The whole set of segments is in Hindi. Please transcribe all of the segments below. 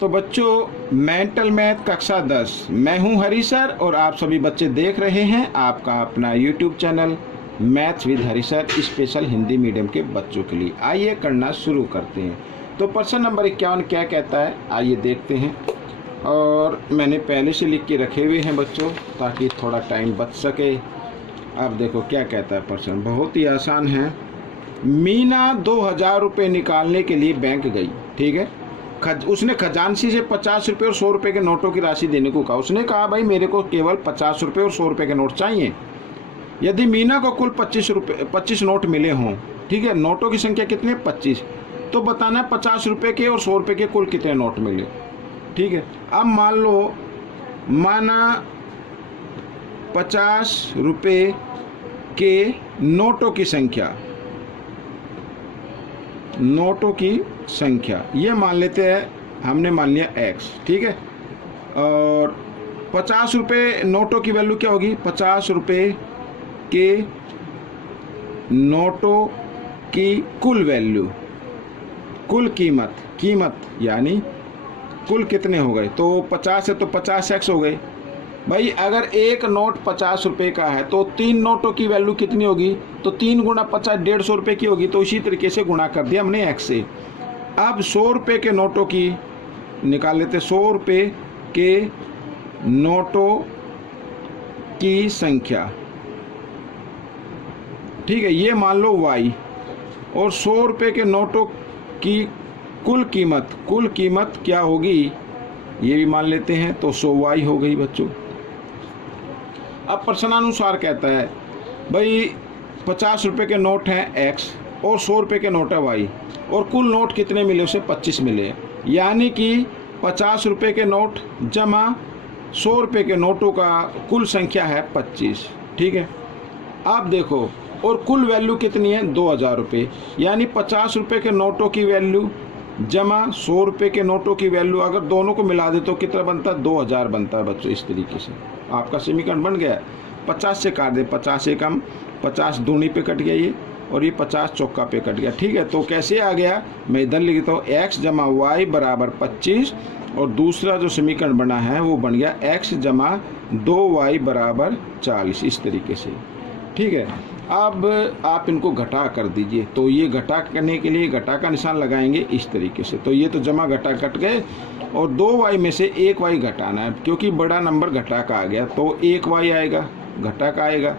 तो बच्चों, मेंटल मैथ कक्षा 10, मैं हूं हरी सर और आप सभी बच्चे देख रहे हैं आपका अपना YouTube channel maths with Hari sir special Hindi medium के बच्चों के लिए। आइए करना शुरू करते हैं। तो प्रश्न नंबर 51 क्या कहता है, आइए देखते हैं। और मैंने पहले से लिख के रखे हुए हैं बच्चों, ताकि थोड़ा टाइम बच सके। अब देखो क्या कहता है प्रश्न, बहुत ही आसान है। मीना 2000 रुपये निकालने के लिए बैंक गई, ठीक है। उसने खजांची से 50 रुपये और 100 रुपये के नोटों की राशि देने को कहा। उसने कहा भाई मेरे को केवल 50 रुपये और 100 रुपये के नोट चाहिए। यदि मीना को कुल 25 नोट मिले हों, ठीक है, नोटों की संख्या कितनी है 25, तो बताना है 50 रुपये के और 100 रुपये के कुल कितने नोट मिले, ठीक है। अब मान लो, माना 50 रुपये के नोटों की संख्या ये मान लेते हैं, हमने मान लिया x, ठीक है। और 50 रुपये नोटों की वैल्यू क्या होगी, 50 रुपये के नोटों की कुल वैल्यू, कुल कीमत यानी कुल कितने हो गए, तो 50 है तो 50x हो गए। भाई अगर एक नोट 50 रुपये का है तो 3 नोटों की वैल्यू कितनी होगी, तो 3 गुणा 50 150 रुपये की होगी। तो इसी तरीके से गुणा कर दिया हमने x से। अब 100 रुपये के नोटों की निकाल लेते, 100 रुपये के नोटों की संख्या, ठीक है, ये मान लो y। और 100 रुपये के नोटों की कुल कीमत क्या होगी, ये भी मान लेते हैं, तो 100y हो गई बच्चों। अब प्रश्नानुसार कहता है भाई 50 रुपये के नोट हैं x और 100 रुपये के नोट है y, और कुल नोट कितने मिले, उसे 25 मिले। यानी कि 50 रुपये के नोट जमा 100 रुपये के नोटों का कुल संख्या है 25, ठीक है। अब देखो, और कुल वैल्यू कितनी है 2000 रुपये, यानी 50 रुपये के नोटों की वैल्यू जमा 100 रुपये के नोटों की वैल्यू, अगर दोनों को मिला दे तो कितना बनता है, 2000 बनता है बच्चों। इस तरीके से आपका समीकरण बन गया। 50 से काट दे, 50 से कम, 50 दूनी पे कट गया ये, और ये 50 चौका पे कट गया, ठीक है। तो कैसे आ गया, मैं इधर लिखता हूँ x जमा वाई बराबर 25, और दूसरा जो समीकरण बना है वो बन गया x जमा 2y बराबर 40, इस तरीके से, ठीक है। अब आप इनको घटा कर दीजिए, तो ये घटा करने के लिए घटा का निशान लगाएंगे इस तरीके से। तो ये तो जमा घटा कट गए, और 2y में से 1y घटाना है, क्योंकि बड़ा नंबर घटा का आ गया, तो 1y आएगा, घटा का आएगा।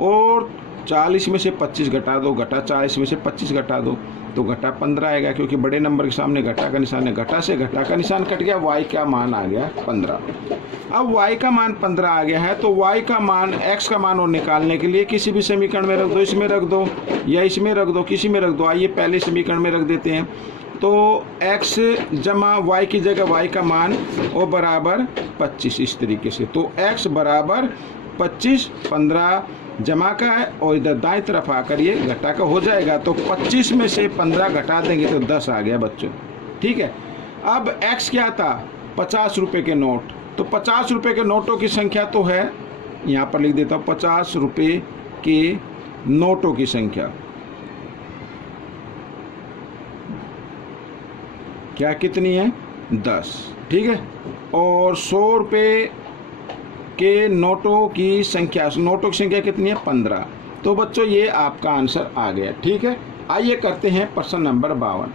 और 40 में से 25 घटा दो, घटा 40 में से 25 घटा दो, तो घटा 15 आएगा, क्योंकि बड़े नंबर के सामने घटा का निशान है। घटा से घटा का निशान कट गया, y का मान आ गया 15। अब y का मान 15 आ गया है, तो y का मान, x का मान और निकालने के लिए किसी भी समीकरण में रख दो, इसमें रख दो या इसमें रख दो, किसी में रख दो। आइए पहले समीकरण में रख देते हैं। तो x जमा y की जगह y का मान और बराबर 25, इस तरीके से। तो x बराबर 25, 15 जमा का है, और इधर दाएं तरफ आकर ये घटा का हो जाएगा। तो 25 में से 15 घटा देंगे तो 10 आ गया बच्चों, ठीक है। अब x क्या था, 50 रुपये के नोट, तो 50 रुपये के नोटों की संख्या तो है, यहाँ पर लिख देता हूँ 50 रुपये के नोटों की संख्या क्या कितनी है, 10, ठीक है। और 100 रुपये के नोटों की संख्या कितनी है, 15। तो बच्चों ये आपका आंसर आ गया, ठीक है। आइए करते हैं प्रश्न नंबर 52।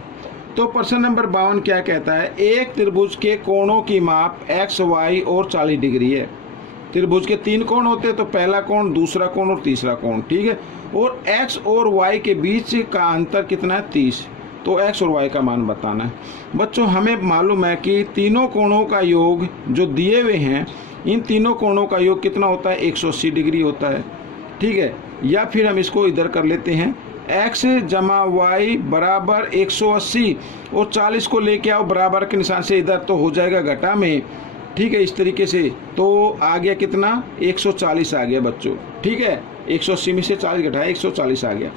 तो प्रश्न नंबर 52 क्या कहता है, एक त्रिभुज के कोणों की माप x, y और 40 डिग्री है। त्रिभुज के 3 कोण होते हैं, तो पहला कोण, दूसरा कोण और तीसरा कोण, ठीक है। और x और y के बीच का अंतर कितना है, 30। तो x और y का मान बताना है। बच्चों हमें मालूम है कि तीनों कोणों का योग जो दिए हुए हैं, इन तीनों कोणों का योग कितना होता है, 180 डिग्री होता है, ठीक है। या फिर हम इसको इधर कर लेते हैं, x जमा y बराबर 180, और 40 को लेके आओ बराबर के निशान से, इधर तो हो जाएगा घटा में, ठीक है, इस तरीके से। तो आ गया कितना, 140 आ गया बच्चों, ठीक है। 180 में से 40 घटाया, 140 आ गया।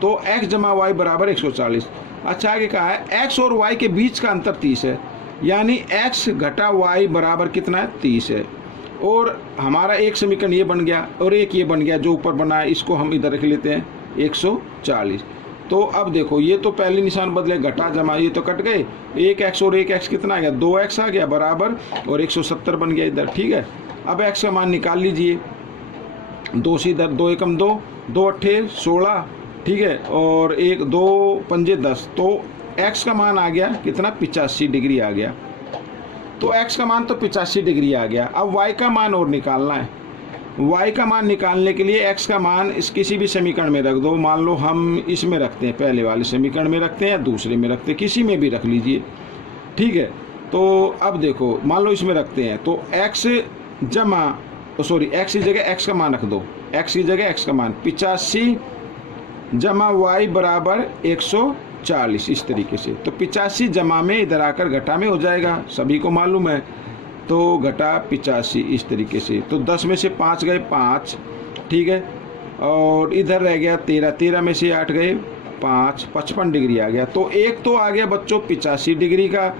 तो x जमा y बराबर 140। अच्छा आगे कहा है x और y के बीच का अंतर 30 है, यानी x घटा y बराबर कितना है, 30 है। और हमारा एक समीकरण ये बन गया, और एक ये बन गया जो ऊपर बना है, इसको हम इधर रख लेते हैं 140। तो अब देखो ये तो पहले निशान बदले, घटा जमा, ये तो कट गए, 1x और 1x कितना आ गया, 2x आ गया बराबर, और 170 बन गया इधर। ठीक है, अब x का मान निकाल लीजिए, 2 से इधर, 2 एकम 2, 2 अट्ठे 16, ठीक है, और 1 2 पंजे 10, तो x का मान आ गया कितना, 85 डिग्री आ गया। तो x का मान तो 85 डिग्री आ गया। अब y का मान और निकालना है। y का मान निकालने के लिए x का मान इस किसी भी समीकरण में रख दो। मान लो हम इसमें रखते हैं, पहले वाले समीकरण में रखते हैं या दूसरे में रखते हैं, किसी में भी रख लीजिए। ठीक है, तो अब देखो मान लो इसमें रखते हैं, तो x जमा x की जगह x का मान रख दो, x की जगह x का मान 85 जमा y बराबर 140, इस तरीके से। तो 85 जमा में इधर आकर घटा में हो जाएगा, सभी को मालूम है, तो घटा 85 इस तरीके से। तो 10 में से 5 गए 5, ठीक है, और इधर रह गया 13, 13 में से 8 गए 5, 55 डिग्री आ गया। तो एक तो आ गया बच्चों 85 डिग्री का,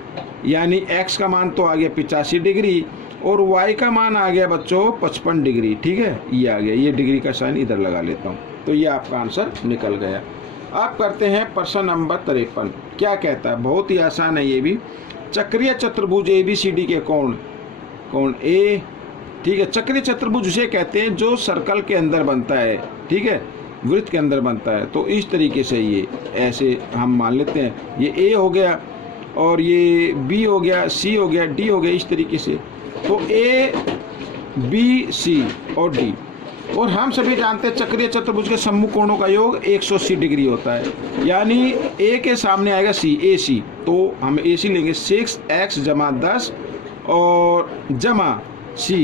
यानी x का मान तो आ गया 85 डिग्री, और y का मान आ गया बच्चों 55 डिग्री। ठीक है, ये आ गया, ये डिग्री का साइन इधर लगा लेता हूँ, तो ये आपका आंसर निकल गया। अब करते हैं प्रश्न नंबर 53। क्या कहता है, बहुत ही आसान है ये भी। चक्रीय चतुर्भुज ABCD के कोण ए, ठीक है, चक्रीय चतुर्भुज उसे कहते हैं जो सर्कल के अंदर बनता है, ठीक है, वृत्त के अंदर बनता है। तो इस तरीके से ये ऐसे हम मान लेते हैं, ये A हो गया, और ये B हो गया, C हो गया, D हो गया, इस तरीके से। तो A B C और D, और हम सभी जानते हैं चक्रीय चतुर्भुज के सम्मुख कोणों का योग 180 डिग्री होता है, यानी A के सामने आएगा C, AC, तो हम AC लेंगे 6x जमा 10 और जमा C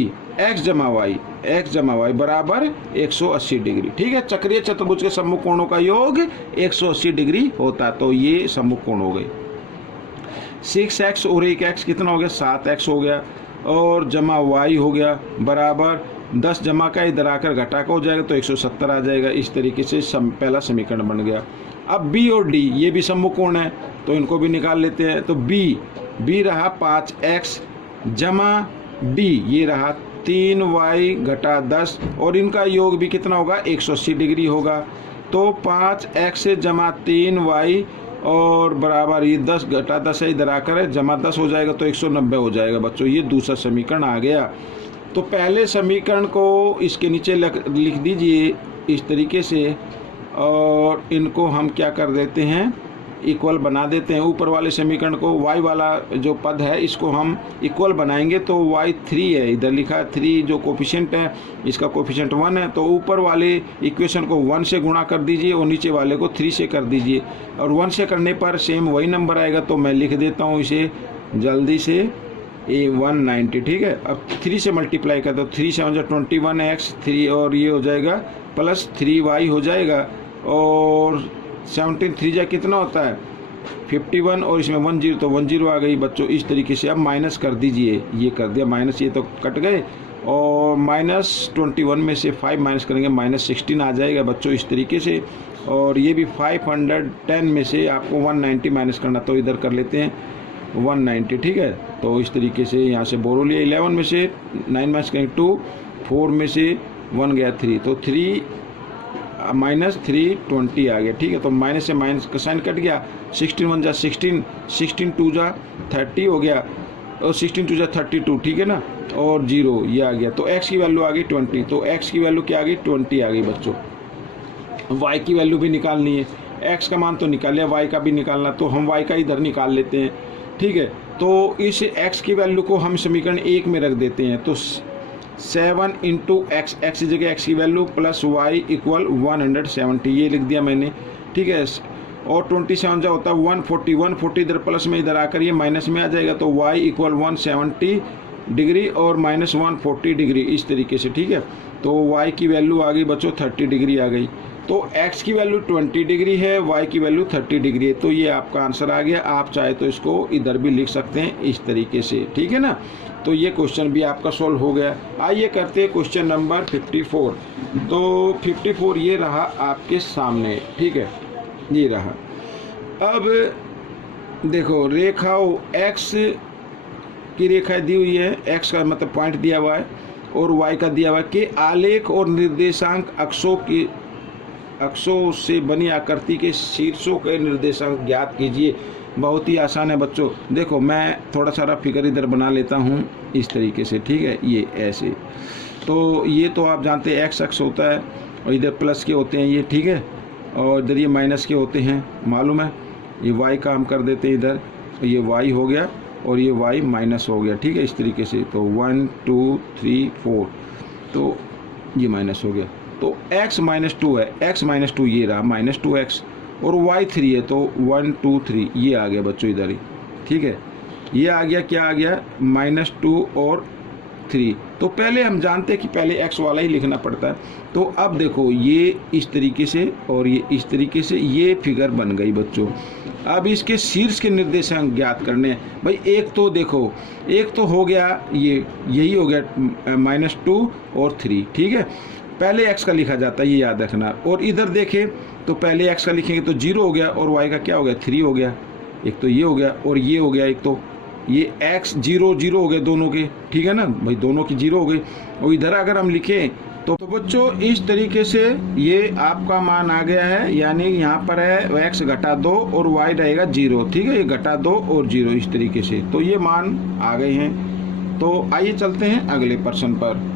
x जमा y बराबर 180 डिग्री। ठीक है, चक्रीय चतुर्भुज के सम्मुख कोणों का योग 180 डिग्री होता है, तो ये सम्मुख कोण हो गए। 6x और 1x कितना हो गया, 7x हो गया, और जमा y हो गया बराबर 10 जमा का इधर आकर घटा का हो जाएगा, तो 170 आ जाएगा। इस तरीके से पहला समीकरण बन गया। अब B और D ये भी सम्मुख कोण है, तो इनको भी निकाल लेते हैं। तो B रहा 5x जमा D, ये रहा 3y घटा 10, और इनका योग भी कितना होगा, 180 डिग्री होगा। तो 5x जमा 3y और बराबर ये 10 घटा 10 है, इधर आकर है जमा 10 हो जाएगा, तो 190 हो जाएगा बच्चों। ये दूसरा समीकरण आ गया। तो पहले समीकरण को इसके नीचे लिख दीजिए इस तरीके से, और इनको हम क्या कर देते हैं, इक्वल बना देते हैं। ऊपर वाले समीकरण को y वाला जो पद है इसको हम इक्वल बनाएंगे, तो y 3 है, इधर लिखा है 3 जो कोफिशिएंट है, इसका कोफिशिएंट 1 है। तो ऊपर वाले इक्वेशन को 1 से गुणा कर दीजिए और नीचे वाले को 3 से कर दीजिए, और 1 से करने पर सेम वही नंबर आएगा। तो मैं लिख देता हूँ इसे जल्दी से, A190। ठीक है, अब 3 से मल्टीप्लाई कर दो, 3 से 21x 3, और ये हो जाएगा प्लस 3y हो जाएगा, और 17 3 जा कितना होता है 51, और इसमें 10 तो 10 आ गई बच्चों। इस तरीके से अब माइनस कर दीजिए, ये कर दिया माइनस, ये तो कट गए, और -21 में से 5 माइनस करेंगे, -16 आ जाएगा बच्चों, इस तरीके से। और ये भी 510 में से आपको 190 माइनस करना, तो इधर कर लेते हैं 190। ठीक है, तो इस तरीके से यहाँ से बोरो लिया, 11 में से 9 माइनस करेंगे 2, 4 में से 1 गया 3, तो 3 -320 आ गया। ठीक है, तो माइनस से माइनस का साइन कट गया, 16 1 जा 16, 16 2 जा 30 हो गया, और 16 2 जा 32। ठीक है ना, और 0 ये आ गया। तो x की वैल्यू आ गई 20, तो x की वैल्यू क्या आ गई 20 आ गई बच्चों। y की वैल्यू भी निकालनी है, x का मान तो निकाल लिया, y का भी निकालना, तो हम y का इधर निकाल लेते हैं। ठीक है, तो इस x की वैल्यू को हम समीकरण 1 में रख देते हैं। तो 7 × x की जगह x की वैल्यू प्लस y = 170, ये लिख दिया मैंने। ठीक है, और 27 जो होता है 140, 140 इधर प्लस में इधर आकर ये माइनस में आ जाएगा, तो y = 170 डिग्री और -140 डिग्री, इस तरीके से। ठीक है, तो y की वैल्यू आ गई बच्चों 30 डिग्री आ गई। तो x की वैल्यू 20 डिग्री है, y की वैल्यू 30 डिग्री है, तो ये आपका आंसर आ गया। आप चाहे तो इसको इधर भी लिख सकते हैं इस तरीके से। ठीक है ना, तो ये क्वेश्चन भी आपका सॉल्व हो गया। आइए करते हैं क्वेश्चन नंबर 54। तो 54 ये रहा आपके सामने। ठीक है, ये रहा। अब देखो रेखाओं x की रेखा दी हुई है, x का मतलब पॉइंट दिया हुआ है और y का दिया हुआ है कि आलेख और निर्देशांक अक्षों की अक्षों से बनी आकृति के शीर्षों के निर्देशांक ज्ञात कीजिए। बहुत ही आसान है बच्चों। देखो मैं थोड़ा सारा फिगर इधर बना लेता हूँ इस तरीके से, ठीक है, ये ऐसे। तो ये तो आप जानते हैं एक्स अक्ष होता है और इधर प्लस के होते हैं ये, ठीक है, और इधर ये माइनस के होते हैं, मालूम है। ये वाई का हम कर देते हैं इधर, ये वाई हो गया और ये वाई माइनस हो गया, ठीक है, इस तरीके से। तो 1 2 3 4, तो ये माइनस हो गया। तो x -2 है, x -2 ये रहा -2x, और y 3 है, तो 1 2 3 ये आ गया बच्चों इधर ही, ठीक है। ये आ गया, क्या आ गया, -2 और 3। तो पहले हम जानते हैं कि पहले x वाला ही लिखना पड़ता है। तो अब देखो ये इस तरीके से और ये इस तरीके से, ये फिगर बन गई बच्चों। अब इसके शीर्ष के निर्देशांक ज्ञात करने हैं भाई। एक तो देखो, एक तो हो गया ये, यही हो गया -2 और 3, ठीक है। पहले x का लिखा जाता है, ये याद रखना। और इधर देखें तो पहले x का लिखेंगे तो 0 हो गया और y का क्या हो गया, 3 हो गया। एक तो ये हो गया और ये हो गया, एक तो ये x 0 0 हो गए दोनों के, ठीक है ना भाई, दोनों की 0 हो गई। और इधर अगर हम लिखें तो बच्चों इस तरीके से ये आपका मान आ गया है, यानी यहाँ पर है x घटा 2 और y रहेगा 0, ठीक है, ये घटा 2 और 0 इस तरीके से। तो ये मान आ गए हैं। तो आइए चलते हैं अगले प्रश्न पर।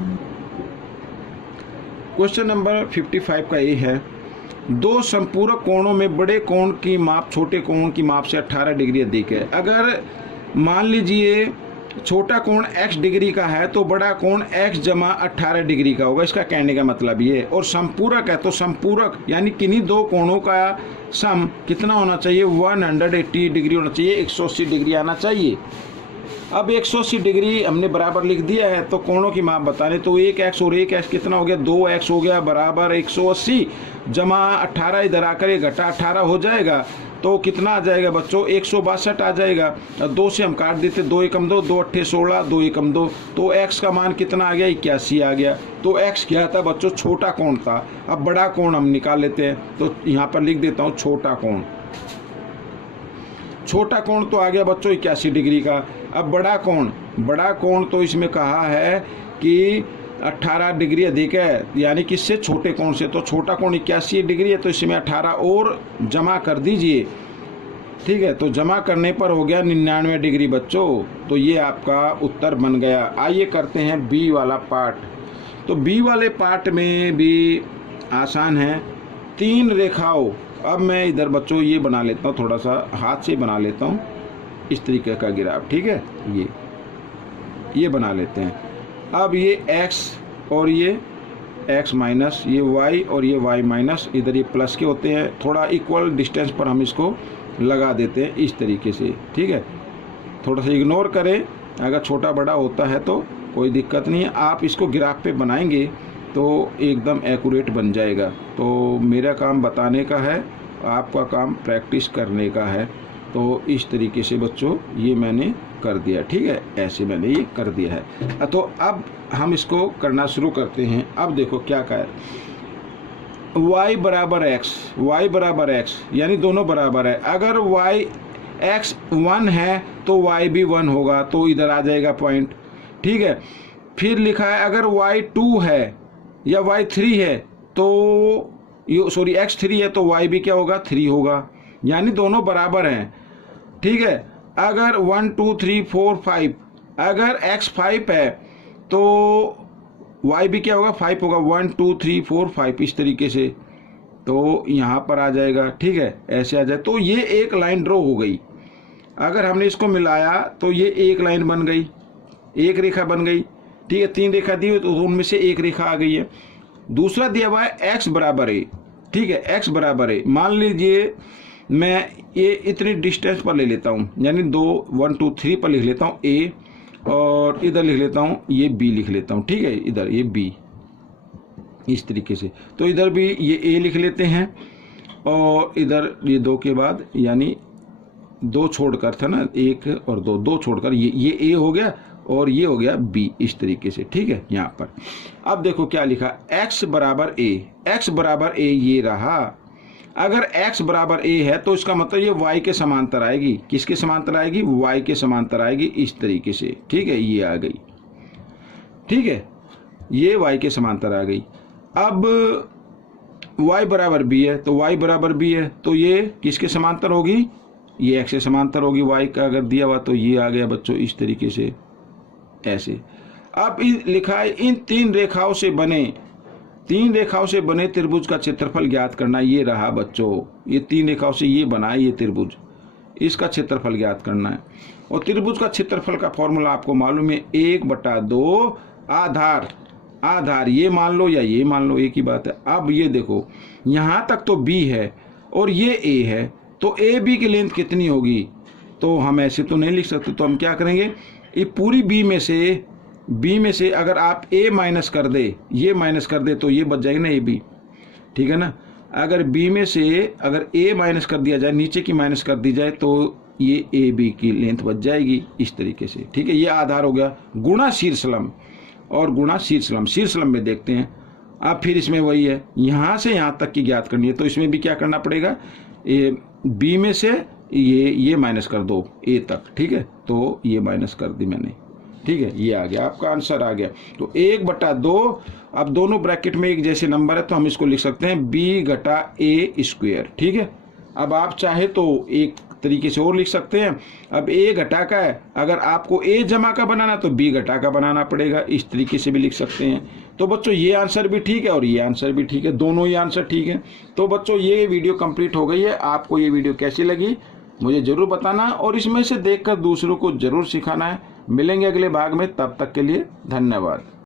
क्वेश्चन नंबर 55 का ये है, दो संपूरक कोणों में बड़े कोण की माप छोटे कोण की माप से 18 डिग्री अधिक है। अगर मान लीजिए छोटा कोण x डिग्री का है तो बड़ा कोण x जमा 18 डिग्री का होगा। इसका कहने का मतलब ये है। और संपूरक है तो संपूरक यानी किन्हीं दो कोणों का सम कितना होना चाहिए, 180 डिग्री होना चाहिए, 180 डिग्री आना चाहिए। अब 180 डिग्री हमने बराबर लिख दिया है, तो कोणों की माप बताने तो 1x और 1x कितना हो गया, 2x हो गया, बराबर 180 जमा 18 इधर आकर ये घटा 18 हो जाएगा। तो कितना आ जाएगा बच्चों, 162 आ जाएगा। 2 से हम काट देते, 2 एकम 2, 2 अट्ठे 16, 2 एकम 2, तो x का मान कितना आ गया, 81 आ गया। तो x क्या था बच्चों, छोटा कोण था। अब बड़ा कोण हम निकाल लेते हैं, तो यहाँ पर लिख देता हूँ छोटा कोण। छोटा कोण तो आ गया बच्चों 81 डिग्री का। अब बड़ा कोण तो इसमें कहा है कि 18 डिग्री अधिक है, यानी किससे, छोटे कोण से। तो छोटा कोण 81 डिग्री है, तो इसमें 18 और जमा कर दीजिए, ठीक है। तो जमा करने पर हो गया 99 डिग्री बच्चों। तो ये आपका उत्तर बन गया। आइए करते हैं बी वाला पार्ट। तो बी वाले पार्ट में भी आसान है, 3 रेखाओं। अब मैं इधर बच्चों ये बना लेता हूँ, थोड़ा सा हाथ से बना लेता हूँ इस तरीके का ग्राफ, ठीक है। ये बना लेते हैं। अब ये x और ये x माइनस, ये y और ये y माइनस, इधर ये प्लस के होते हैं। थोड़ा इक्वल डिस्टेंस पर हम इसको लगा देते हैं इस तरीके से, ठीक है। थोड़ा सा इग्नोर करें, अगर छोटा बड़ा होता है तो कोई दिक्कत नहीं है। आप इसको ग्राफ पे बनाएंगे तो एकदम एक्यूरेट बन जाएगा। तो मेरा काम बताने का है, आपका काम प्रैक्टिस करने का है। तो इस तरीके से बच्चों ये मैंने कर दिया, ठीक है, ऐसे मैंने ये कर दिया है। तो अब हम इसको करना शुरू करते हैं। अब देखो क्या कहा है, y बराबर x यानी दोनों बराबर है। अगर x 1 है तो y भी 1 होगा, तो इधर आ जाएगा पॉइंट, ठीक है। फिर लिखा है अगर y 2 है या y 3 है तो x 3 है तो y भी क्या होगा, 3 होगा, यानी दोनों बराबर हैं, ठीक है। अगर 1 2 3 4 5, अगर x 5 है तो y भी क्या होगा, 5 होगा, 1 2 3 4 5 इस तरीके से। तो यहाँ पर आ जाएगा, ठीक है, ऐसे आ जाए। तो ये एक लाइन ड्रॉ हो गई। अगर हमने इसको मिलाया तो ये एक लाइन बन गई, एक रेखा बन गई, ठीक है। 3 रेखा दी हुई तो उनमें से एक रेखा आ गई है। दूसरा दिया हुआ है x बराबर a, ठीक है, x बराबर a। मान लीजिए मैं ये इतनी डिस्टेंस पर ले लेता हूँ, यानी 2 1 2 3 पर लिख लेता हूँ a, और इधर लिख लेता हूँ ये b लिख लेता हूँ, ठीक है, इधर ये b इस तरीके से। तो इधर भी ये a लिख लेते हैं, और इधर ये 2 के बाद यानी 2 छोड़कर था ना, 1 और 2 छोड़कर ये a हो गया और ये हो गया b इस तरीके से, ठीक है। यहाँ पर अब देखो क्या लिखा, x बराबर a ये रहा। अगर x बराबर a है तो इसका मतलब ये y के समांतर आएगी। किसके समांतर आएगी, y के समांतर आएगी इस तरीके से, ठीक है, ये आ गई, ठीक है, ये y के समांतर आ गई। अब y बराबर b है, तो y बराबर b है, तो ये किसके समांतर होगी, ये x के समांतर होगी। y का अगर दिया हुआ तो ये आ गया बच्चों इस तरीके से, ऐसे। अब लिखा है इन तीन रेखाओं से बने त्रिभुज का क्षेत्रफल ज्ञात करना। ये रहा बच्चों, ये तीन रेखाओं से ये बना है ये त्रिभुज, इसका क्षेत्रफल ज्ञात करना है। और त्रिभुज का क्षेत्रफल का फॉर्मूला आपको मालूम है, 1/2 आधार ये मान लो या ये मान लो, एक ही बात है। अब ये देखो यहाँ तक तो b है और ये a है, तो ए बी की लेंथ कितनी होगी, तो हम ऐसे तो नहीं लिख सकते, तो हम क्या करेंगे, ये पूरी b में से अगर आप a माइनस कर दे, ये माइनस कर दे, तो ये बच जाएगा ना ए बी, ठीक है ना। अगर b में से अगर a माइनस कर दिया जाए, नीचे की माइनस कर दी जाए, तो ये ए बी की लेंथ बच जाएगी इस तरीके से, ठीक है। ये आधार हो गया, गुणा शीर्षलंब और गुणा शीर्षलंब में देखते हैं। अब फिर इसमें वही है, यहाँ से यहाँ तक की ज्ञात करनी है, तो इसमें भी क्या करना पड़ेगा, ये b में से ये माइनस कर दो a तक, ठीक है, तो ये माइनस कर दी मैंने, ठीक है। ये आ गया आपका आंसर आ गया। तो 1/2, अब दोनों ब्रैकेट में एक जैसे नंबर है तो हम इसको लिख सकते हैं b/a², ठीक है। अब आप चाहे तो एक तरीके से और लिख सकते हैं। अब a घटा का है, अगर आपको a जमा का बनाना तो b घटा का बनाना पड़ेगा, इस तरीके से भी लिख सकते हैं। तो बच्चों ये आंसर भी ठीक है और ये आंसर भी ठीक है, दोनों ही आंसर ठीक है। तो बच्चों ये वीडियो कंप्लीट हो गई है। आपको ये वीडियो कैसी लगी मुझे जरूर बताना और इसमें से देखकर दूसरों को जरूर सिखाना है। मिलेंगे अगले भाग में, तब तक के लिए धन्यवाद।